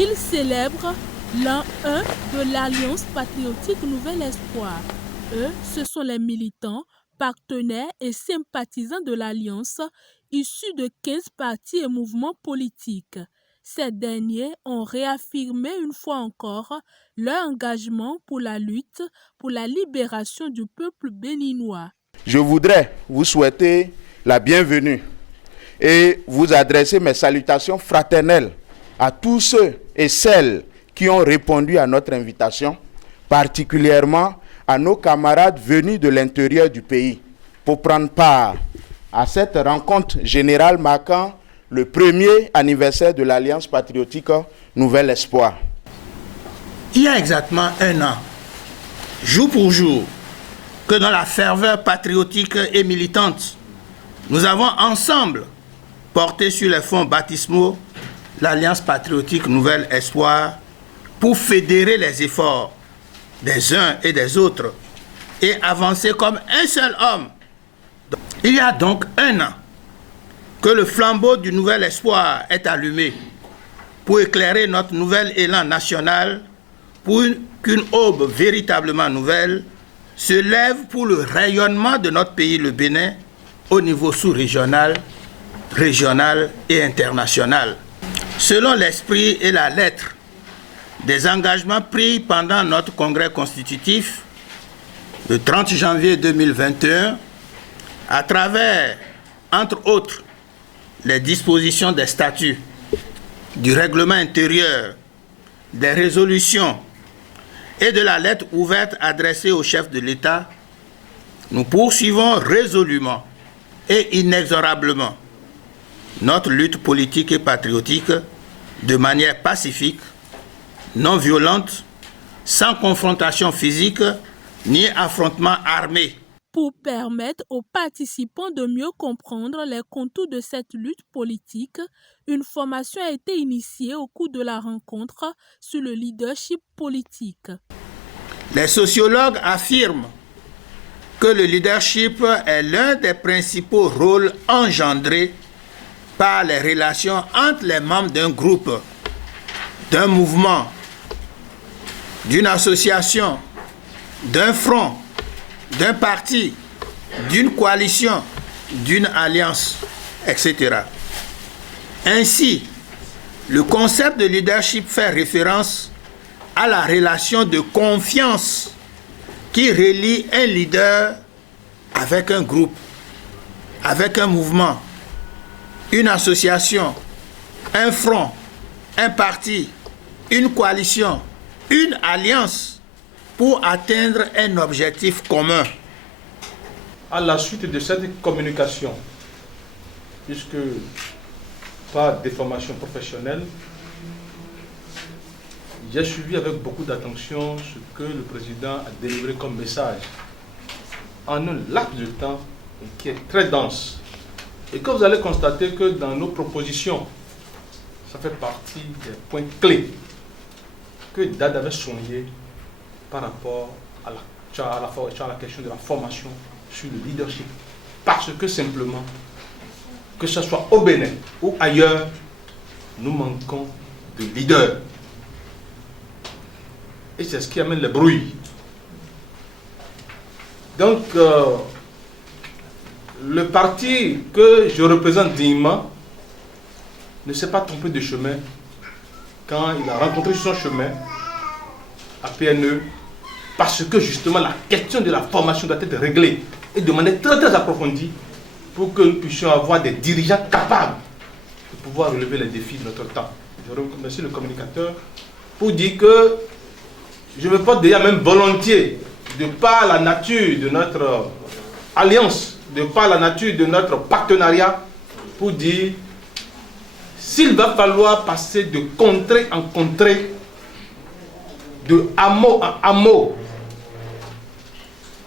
Il célèbre l'an 1 de l'Alliance patriotique Nouvel Espoir. Eux, ce sont les militants, partenaires et sympathisants de l'Alliance, issus de 15 partis et mouvements politiques. Ces derniers ont réaffirmé une fois encore leur engagement pour la lutte pour la libération du peuple béninois. Je voudrais vous souhaiter la bienvenue et vous adresser mes salutations fraternelles à tous ceux et celles qui ont répondu à notre invitation, particulièrement à nos camarades venus de l'intérieur du pays, pour prendre part à cette rencontre générale marquant le premier anniversaire de l'Alliance patriotique Nouvel Espoir. Il y a exactement un an, jour pour jour, que dans la ferveur patriotique et militante, nous avons ensemble porté sur les fonds baptismaux l'Alliance patriotique Nouvel Espoir pour fédérer les efforts des uns et des autres et avancer comme un seul homme. Il y a donc un an que le flambeau du Nouvel Espoir est allumé pour éclairer notre nouvel élan national pour qu'une aube véritablement nouvelle se lève pour le rayonnement de notre pays, le Bénin, au niveau sous-régional, régional et international. Selon l'esprit et la lettre des engagements pris pendant notre congrès constitutif, le 30 janvier 2021, à travers, entre autres, les dispositions des statuts, du règlement intérieur, des résolutions et de la lettre ouverte adressée au chef de l'État, nous poursuivons résolument et inexorablement notre lutte politique et patriotique de manière pacifique, non violente, sans confrontation physique ni affrontement armé. Pour permettre aux participants de mieux comprendre les contours de cette lutte politique, une formation a été initiée au cours de la rencontre sur le leadership politique. Les sociologues affirment que le leadership est l'un des principaux rôles engendrés par les relations entre les membres d'un groupe, d'un mouvement, d'une association, d'un front, d'un parti, d'une coalition, d'une alliance, etc. Ainsi, le concept de leadership fait référence à la relation de confiance qui relie un leader avec un groupe, avec un mouvement, une association, un front, un parti, une coalition, une alliance pour atteindre un objectif commun. À la suite de cette communication, puisque par des formations professionnelles, j'ai suivi avec beaucoup d'attention ce que le président a délivré comme message en un laps de temps qui est très dense. Et que vous allez constater que dans nos propositions, ça fait partie des points clés que Dad avait souligné par rapport à la question de la formation sur le leadership. Parce que simplement, que ce soit au Bénin ou ailleurs, nous manquons de leaders. Et c'est ce qui amène le bruit. Donc, le parti que je représente dignement ne s'est pas trompé de chemin quand il a rencontré son chemin à PNE, parce que justement la question de la formation doit être réglée et de manière très très approfondie pour que nous puissions avoir des dirigeants capables de pouvoir relever les défis de notre temps. Je remercie le communicateur pour dire que je me porte déjà même volontiers, de par la nature de notre alliance, de par la nature de notre partenariat, pour dire s'il va falloir passer de contrée en contrée, de hameau en hameau,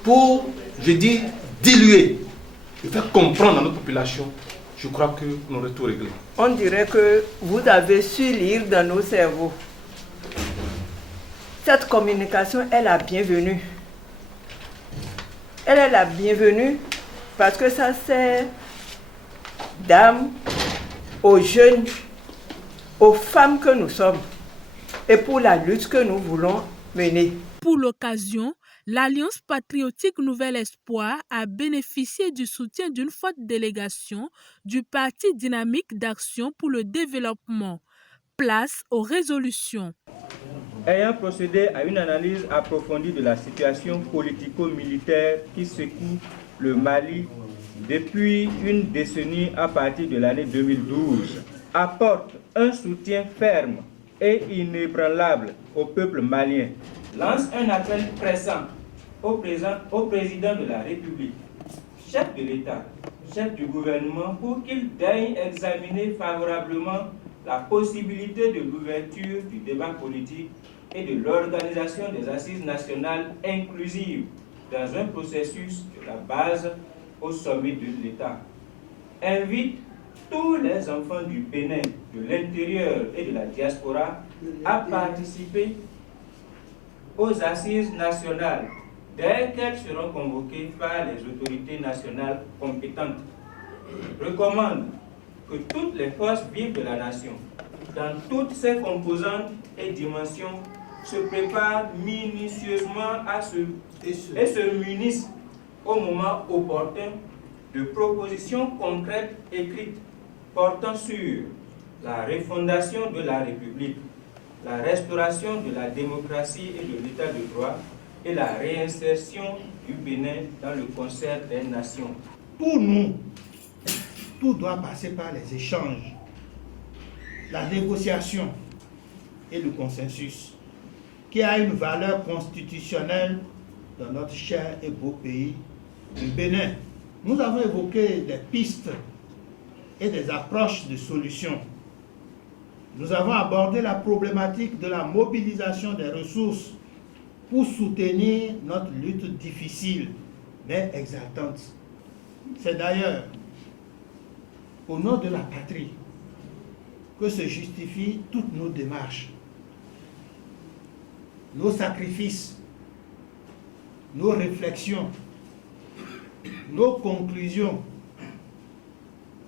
pour, je dis, diluer et faire comprendre à notre population, je crois que nous aurons tout réglé. On dirait que vous avez su lire dans nos cerveaux. Cette communication est la bienvenue. Elle est la bienvenue parce que ça sert d'âme aux jeunes, aux femmes que nous sommes, et pour la lutte que nous voulons mener. Pour l'occasion, l'Alliance patriotique Nouvel Espoir a bénéficié du soutien d'une forte délégation du Parti dynamique d'action pour le développement. Place aux résolutions. Ayant procédé à une analyse approfondie de la situation politico-militaire qui secoue le Mali depuis une décennie à partir de l'année 2012, apporte un soutien ferme et inébranlable au peuple malien, lance un appel pressant au président de la République, chef de l'État, chef du gouvernement, pour qu'il daigne examiner favorablement la possibilité de l'ouverture du débat politique et de l'organisation des assises nationales inclusives dans un processus de la base au sommet de l'État. Invite tous les enfants du Bénin, de l'intérieur et de la diaspora à participer aux assises nationales dès qu'elles seront convoquées par les autorités nationales compétentes. Recommande que toutes les forces vives de la nation, dans toutes ses composantes et dimensions, se préparent minutieusement et se munissent au moment opportun de propositions concrètes écrites portant sur la refondation de la République, la restauration de la démocratie et de l'état de droit et la réinsertion du Bénin dans le concert des nations. Pour nous, tout doit passer par les échanges, la négociation et le consensus, qui a une valeur constitutionnelle dans notre cher et beau pays, le Bénin. Nous avons évoqué des pistes et des approches de solutions. Nous avons abordé la problématique de la mobilisation des ressources pour soutenir notre lutte difficile, mais exaltante. C'est d'ailleurs au nom de la patrie que se justifient toutes nos démarches, nos sacrifices, nos réflexions, nos conclusions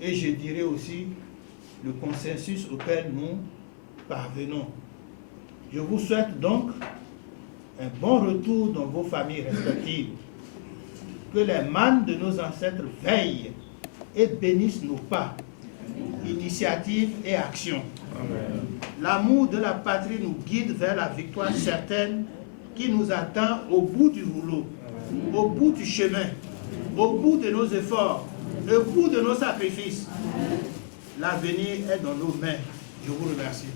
et je dirais aussi le consensus auquel nous parvenons. Je vous souhaite donc un bon retour dans vos familles respectives. Que les mânes de nos ancêtres veillent et bénissent nos pas, initiatives et actions. L'amour de la patrie nous guide vers la victoire certaine qui nous attend au bout du rouleau, au bout du chemin, au bout de nos efforts, au bout de nos sacrifices. L'avenir est dans nos mains. Je vous remercie.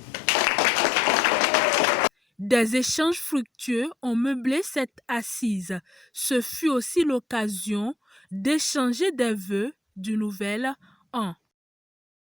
Des échanges fructueux ont meublé cette assise. Ce fut aussi l'occasion d'échanger des vœux du nouvel an.